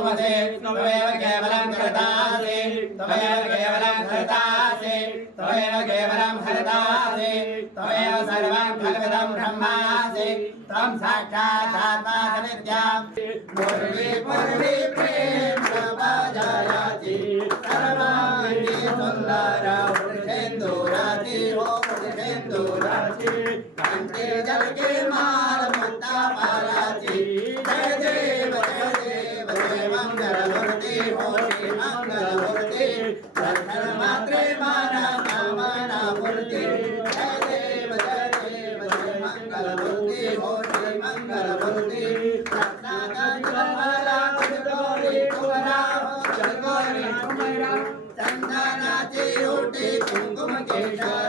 तुमसे त्वमेव केवलं कर्तासि त्वमेव केवलं कर्तासि त्वमेव केवलं हरतासि त्वमेव सर्वं खल्विदं ब्रह्मासि त्वं साक्षात् आत्मा नित्यं पूर्वी पूर्वी प्रेम प्रभाजयाति सर्वाणि सुंदर पुरुषेन्दुराति हो पुरुषेन्दुराति कंठे जल के माल मुक्ता पाराति जय देव जय मंगलमूर्ति हो श्री मंगलमूर्ति दर्शन मात्रे माना कामना मूर्ति जय देव जय मंगलमूर्ति हो श्री मंगलमूर्ति रत्नाकंठमाला कुंडली कुमरा चंदनाची ओटी कुंकुम केशर